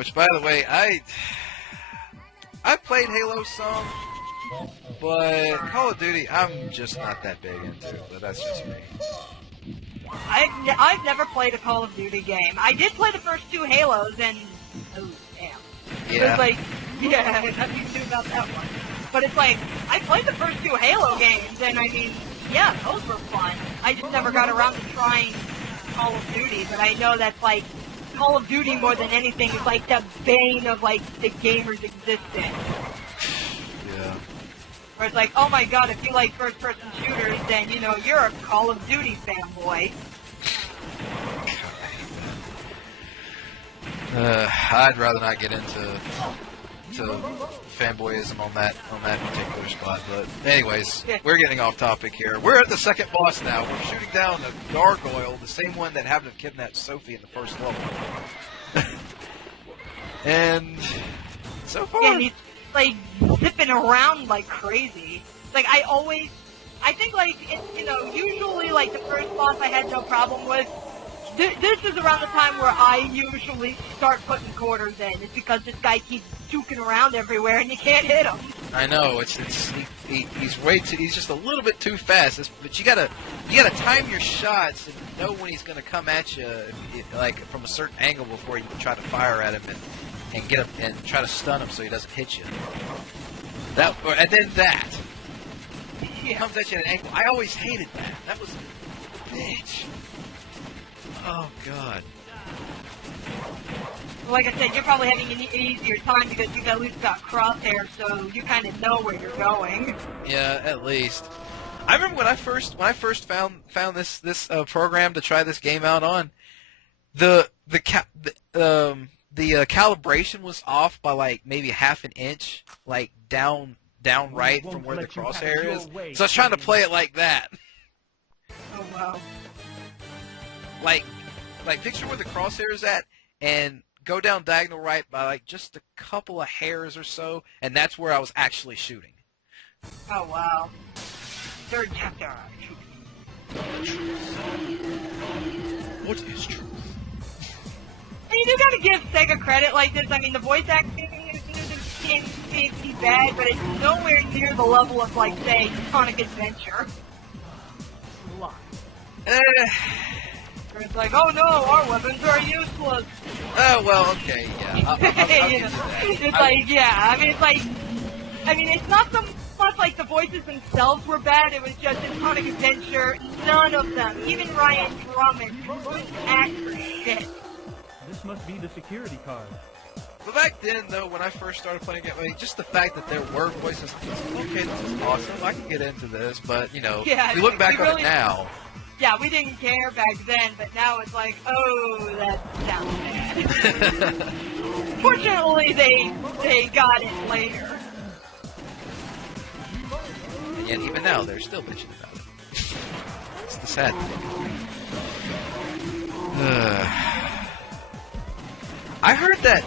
which, by the way, I played Halo some, but Call of Duty, I'm just not that big into. But that's just me. I've never played a Call of Duty game. I did play the first 2 Halos, and oh damn, Yeah. it was like, yeah, nothing to do about that one. But it's like I played the first 2 Halo games, and I mean, yeah, those were fun. I just never got around to trying Call of Duty, but I know that's like Call of Duty more than anything is like the bane of like the gamer's existence. Yeah. Where it's like, oh my god, if you like first-person shooters, then, you know, you're a Call of Duty fanboy. I'd rather not get into fanboyism on that particular spot. But anyways, we're getting off topic here. We're at the second boss now. We're shooting down the gargoyle, the same one that happened to kidnap Sophie in the first level. And so far, Yeah, and he's like zipping around like crazy. Like I think like you know, usually like the first boss I had no problem with. This is around the time where I usually start putting quarters in. It's because this guy keeps juking around everywhere and you can't hit him. I know he's he's just a little bit too fast. But you gotta time your shots and know when he's gonna come at you, like from a certain angle before you try to fire at him and get him and try to stun him so he doesn't hit you. And then he comes at you at an angle. I always hated that. That was a bitch. Oh god. Like I said, you're probably having an easier time because you've at least got crosshairs, so you kind of know where you're going. Yeah, at least. I remember when I first found this program to try this game out on, the calibration was off by like maybe half an inch, like down right from where the crosshair is. So I was trying to play it like that. Oh wow. Like picture where the crosshair is at, and go down diagonal right by like just a couple of hairs or so, and that's where I was actually shooting. Oh wow. Third chapter. What is truth? And you do gotta give Sega credit like this. I mean, the voice acting can't be bad, but it's nowhere near the level of like, say, Sonic Adventure. It's like, oh no, our weapons are useless. Oh well, okay, yeah. I'll give you that. It's like, yeah. I mean, it's not so much like the voices themselves were bad. It was just in Sonic Adventure, none of them, even Ryan Drummond, couldn't act for shit. This must be the security card. But back then, though, when I first started playing it, just the fact that there were voices, okay, this is awesome. I can get into this, but you know, yeah, we look back on it now. Yeah, we didn't care back then, but now it's like, oh, that sounds bad. Fortunately, they got it later. And yet, even now, they're still bitching about it. It's the sad thing. I heard that,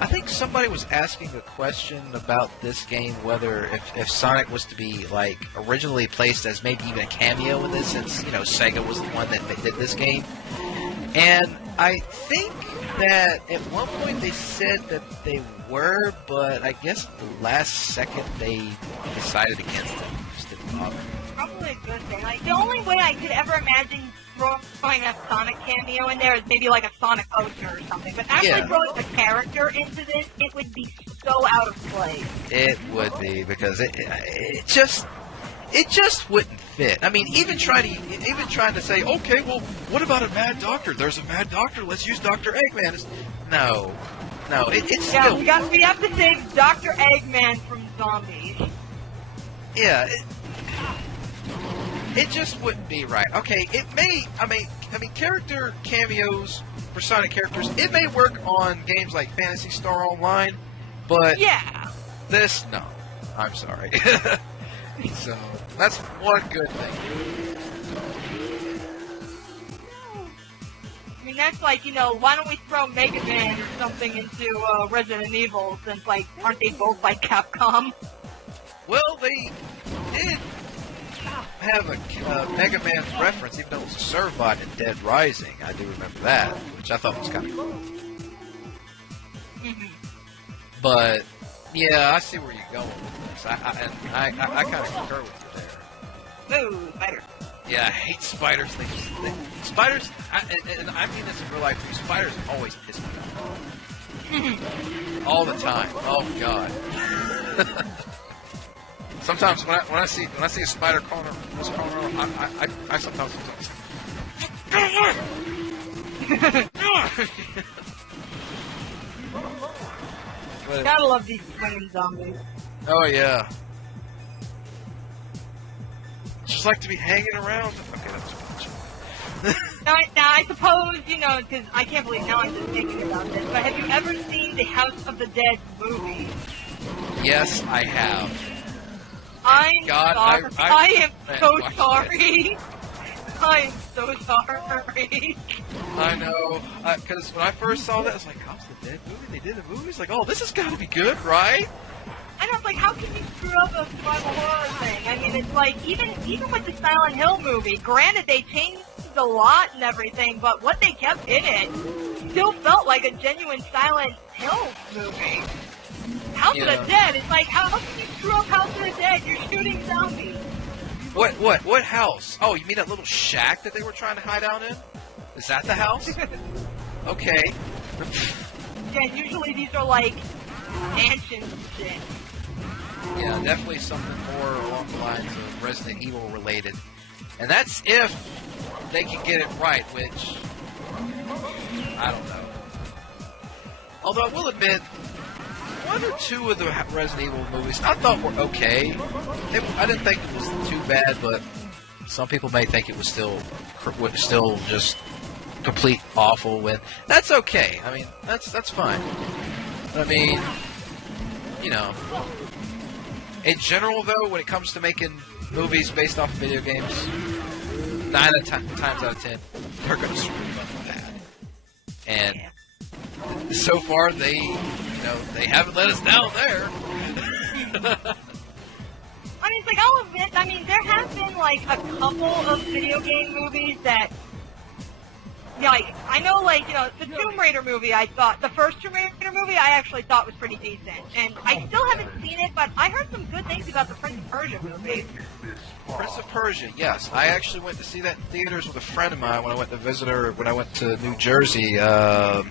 I think somebody was asking a question about this game, whether if Sonic was to be, like, originally placed as maybe even a cameo in this, since, you know, Sega was the one that did this game. And I think that at one point they said that they were, but I guess the last second they decided against it. Just didn't bother. Probably a good thing. Like, the only way I could ever imagine throwing a Sonic cameo in there is maybe like a Sonic poster or something. But actually throwing a character into this, it would be so out of place. It would be, because it just wouldn't fit. I mean, even trying to say, okay, well, what about a Mad Doctor? There's a Mad Doctor. Let's use Dr. Eggman. No, it's still. We have to save Dr. Eggman from zombies. Yeah. It just wouldn't be right. Okay, it may. I mean, character cameos for Sonic characters, it may work on games like Phantasy Star Online, but this, no. I'm sorry. So that's one good thing. I mean, that's like, you know, why don't we throw Mega Man or something into Resident Evil, since, like, aren't they both by Capcom? Well, they did have a Mega Man reference, even though it was a Servbot in Dead Rising. I do remember that, which I thought was kind of cool. But yeah, I see where you're going with this. I kind of concur with you there. Ooh, spider. Yeah, I hate spiders. Spiders, and I mean this in real life too. Spiders always piss me off. All the time. Oh god. Sometimes when I see a spider crawling around, I sometimes. Gotta love these swinging zombies. Oh yeah. Just like to be hanging around. Okay, that's too much. Now, I suppose, because I can't believe now I'm just thinking about this, but have you ever seen the House of the Dead movie? Yes, I have. I'm God, sorry. I am so sorry. I am so sorry. I know, because when I first saw that, I was like, House of the Dead movie? They did a movie? It's like, oh, this has got to be good, right? And I was like, how can you screw up a survival horror thing? I mean, it's like, even with the Silent Hill movie, granted they changed a lot and everything, but what they kept in it still felt like a genuine Silent Hill movie. House of the Dead, it's like, how can you screw up House of the Dead? You're shooting zombies. What house? Oh, you mean that little shack that they were trying to hide out in? Is that the house? Okay. Yeah, usually these are like mansions and shit. Yeah, definitely something more along the lines of Resident Evil related. And that's if they can get it right, which I don't know. Although I will admit, one or two of the Resident Evil movies I thought were okay. I didn't think it was too bad, but some people may think it was still just complete awful. And that's okay. I mean, that's fine. I mean, in general, though, when it comes to making movies based off of video games, 9 times out of 10, they're going to screw up bad. And so far, they haven't let us down there. I mean, it's like, I'll admit, I mean, there have been, like, a couple of video game movies that, like, I know, like, the Tomb Raider movie, the first Tomb Raider movie, I actually thought was pretty decent. And I still haven't seen it, but I heard some good things about the Prince of Persia movie. Prince of Persia, yes. I actually went to see that in theaters with a friend of mine when I went to visit her when I went to New Jersey. Not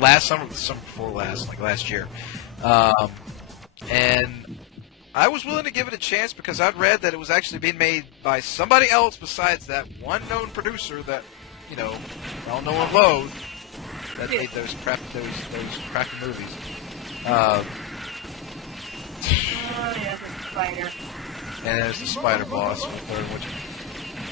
last summer, but the summer before last, like last year. And I was willing to give it a chance because I'd read that it was actually being made by somebody else besides that one known producer that, we all know and loathe, that made those crappy movies. Oh, yeah, the spider. And there's the spider boss, which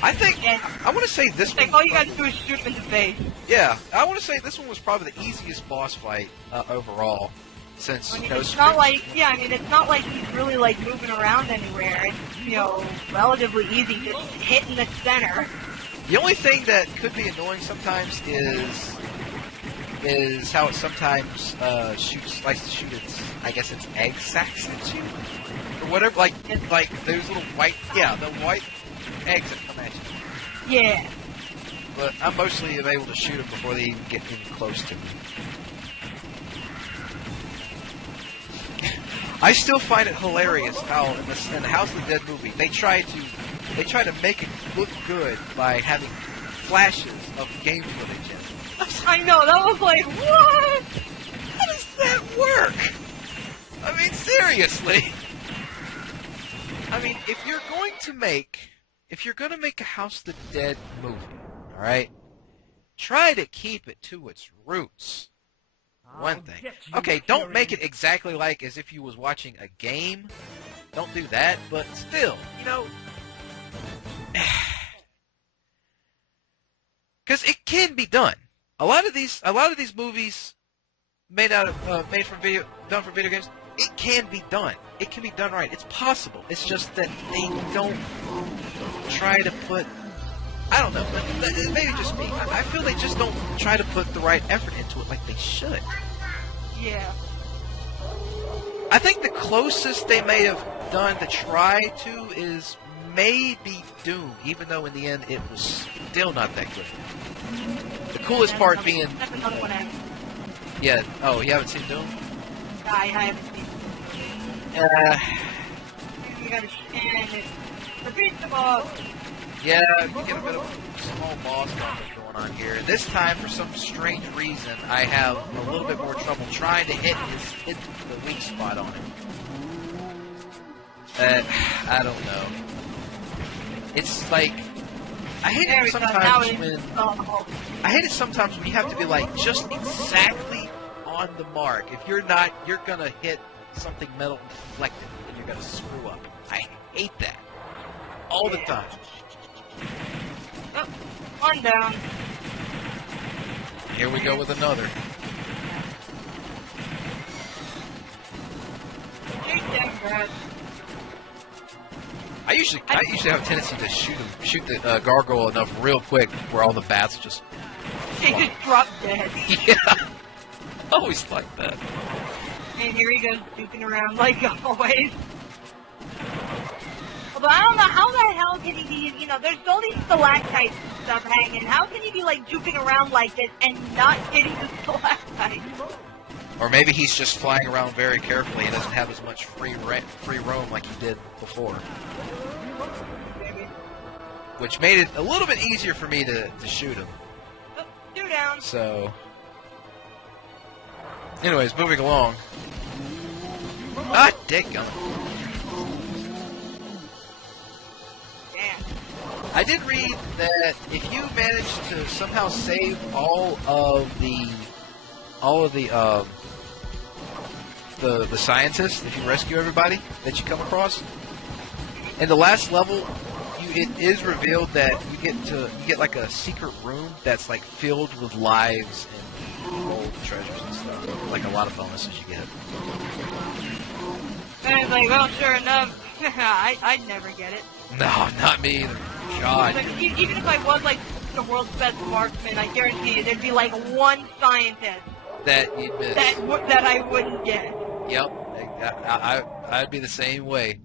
I think, I want to say this one... Like, all you gotta do is shoot him in the face. Yeah, I want to say this one was probably the easiest boss fight overall, since, it's not like, it's not like he's really, like, moving around anywhere. It's, relatively easy, just hit in the center. The only thing that could be annoying sometimes is how it sometimes likes to shoot its egg sacs at you or whatever, like those little white, the white eggs that come at you. Yeah. But I'm mostly able to shoot them before they even get close to me. I still find it hilarious how in the House of the Dead movie they try to make it look good by having flashes of game footage in it. I know, that was like, what? How does that work? I mean, seriously. I mean, if you're going to make a House of the Dead movie, all right, try to keep it to its roots. One thing. Okay, don't make it exactly like as if you was watching a game. Don't do that, but still, because it can be done. A lot of these movies done for video games, it can be done. It can be done right. It's possible. It's just that they don't try to put. I don't know. Maybe just me. I feel they just don't try to put the right effort into it like they should. Yeah. I think the closest they may have done to try to is maybe Doom, even though in the end it was still not that good. The coolest part being... Yeah. Oh, you haven't seen Doom? I haven't seen You gotta and it repeats the boss. Yeah, you get a bit of small boss damage going on here. And this time, for some strange reason, I have a little bit more trouble trying to hit the weak spot on him. I don't know. It's like I hate it sometimes when you have to be like just exactly on the mark. If you're not, you're gonna hit something metal inflected, and you're gonna screw up. I hate that all the time. Oh, one down. Here we go with another. Shoot them, Brad. I usually have a tendency to shoot the gargoyle enough real quick where all the bats just. They just drop dead. Yeah, always like that. And here he goes, duking around like always. But I don't know how the hell can he be, there's all these stalactites and stuff hanging. How can he be, like, juking around like this and not hitting the stalactites? Or maybe he's just flying around very carefully and doesn't have as much free roam like he did before. Maybe. Which made it a little bit easier for me to shoot him. Oh, 2 down. So, anyways, moving along. Ah, dadgummit. I did read that if you manage to somehow save all of the scientists, if you rescue everybody that you come across, in the last level, it is revealed that you get like a secret room that's like filled with lives and gold treasures and stuff, like a lot of bonuses you get. And it's like, well, sure enough, I'd never get it. No, not me either. God. Like, even if I was like the world's best marksman, I guarantee you there'd be like one scientist that you'd miss. that I wouldn't get. Yep, I'd be the same way.